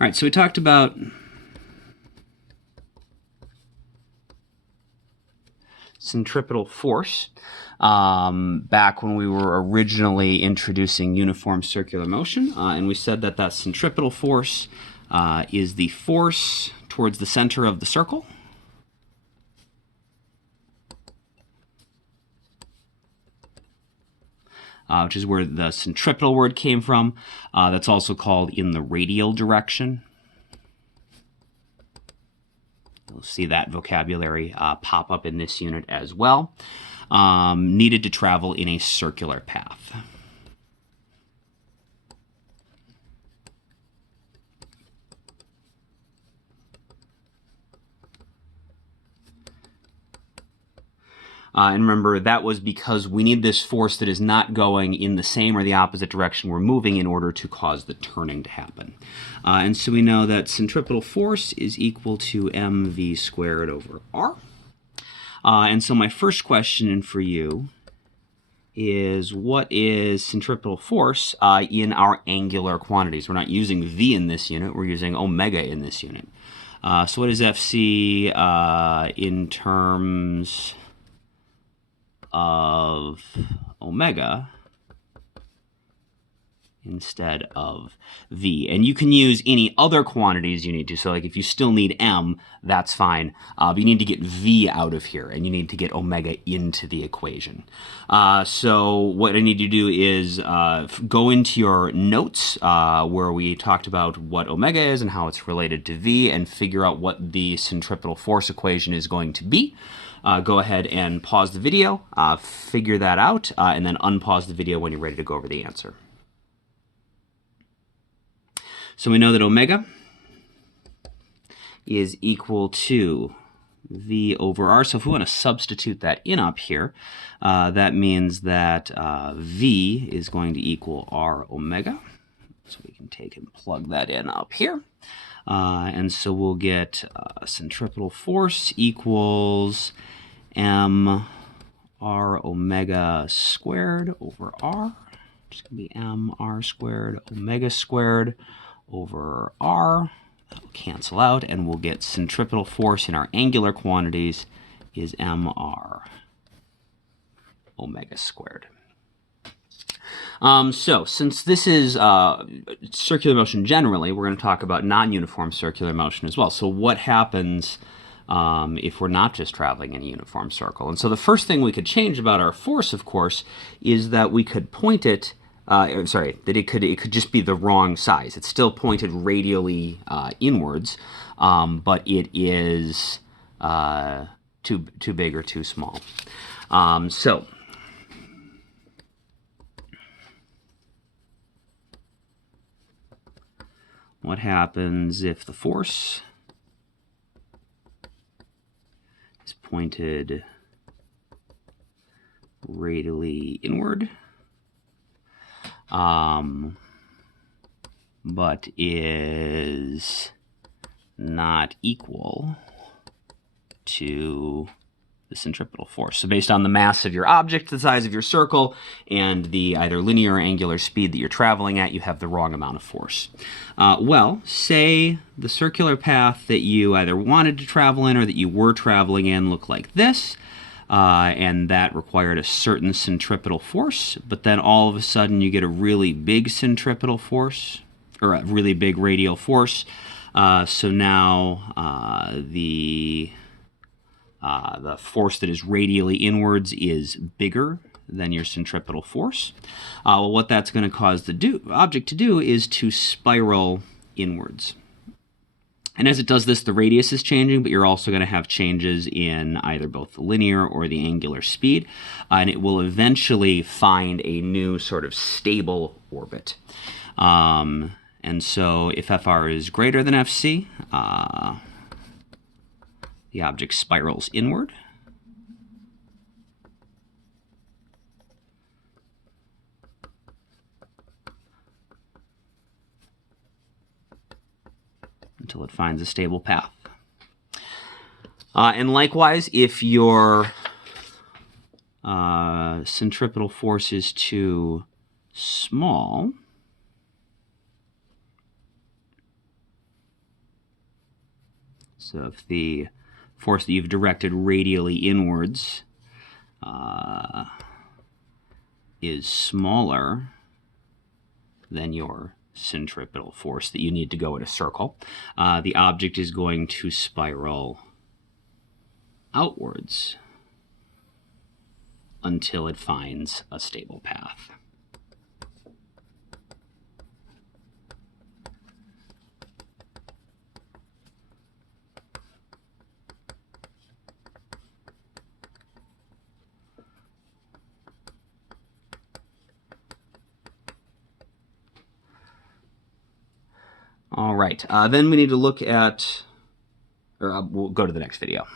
All right, so we talked about centripetal force back when we were originally introducing uniform circular motion, and we said that that centripetal force is the force towards the center of the circle. Which is where the centripetal word came from. That's also called in the radial direction. You'll see that vocabulary pop up in this unit as well. Needed to travel in a circular path. And remember, that was because we need this force that is not going in the same or the opposite direction we're moving in order to cause the turning to happen. And so we know that centripetal force is equal to mv squared over r. And so my first question for you is, what is centripetal force in our angular quantities? We're not using v in this unit, we're using omega in this unit. So what is Fc in terms of omega instead of v? And you can use any other quantities you need to. So like if you still need m, that's fine. But you need to get v out of here, and you need to get omega into the equation. So what I need you to do is go into your notes where we talked about what omega is and how it's related to v, and figure out what the centripetal force equation is going to be. Go ahead and pause the video, figure that out, and then unpause the video when you're ready to go over the answer. So we know that omega is equal to v over r. So if we want to substitute that in up here, that means that v is going to equal r omega. So we can take and plug that in up here. And so we'll get centripetal force equals m r omega squared over r. It's going to be m r squared omega squared over r. That'll cancel out, and we'll get centripetal force in our angular quantities is mr omega squared. So since this is circular motion generally, we're going to talk about non-uniform circular motion as well. So what happens if we're not just traveling in a uniform circle? And so the first thing we could change about our force, of course, is that we could point it, that it could just be the wrong size. It's still pointed radially inwards, but it is too big or too small. So what happens if the force is pointed radially inward, but is not equal to the centripetal force? So based on the mass of your object, the size of your circle, and the either linear or angular speed that you're traveling at, you have the wrong amount of force. Well, say the circular path that you either wanted to travel in or that you were traveling in looked like this, and that required a certain centripetal force, but then all of a sudden you get a really big centripetal force, or a really big radial force. So now the force that is radially inwards is bigger than your centripetal force. Well, what that's going to cause the object to do is to spiral inwards. And as it does this, the radius is changing, but you're also going to have changes in either both the linear or the angular speed, and it will eventually find a new sort of stable orbit. And so if Fr is greater than Fc, the object spirals inward. Until it finds a stable path. And likewise, if your centripetal force is too small, So if the force that you've directed radially inwards is smaller than your centripetal force that you need to go in a circle, the object is going to spiral outwards until it finds a stable path. All right, then we need to look at, or we'll go to the next video.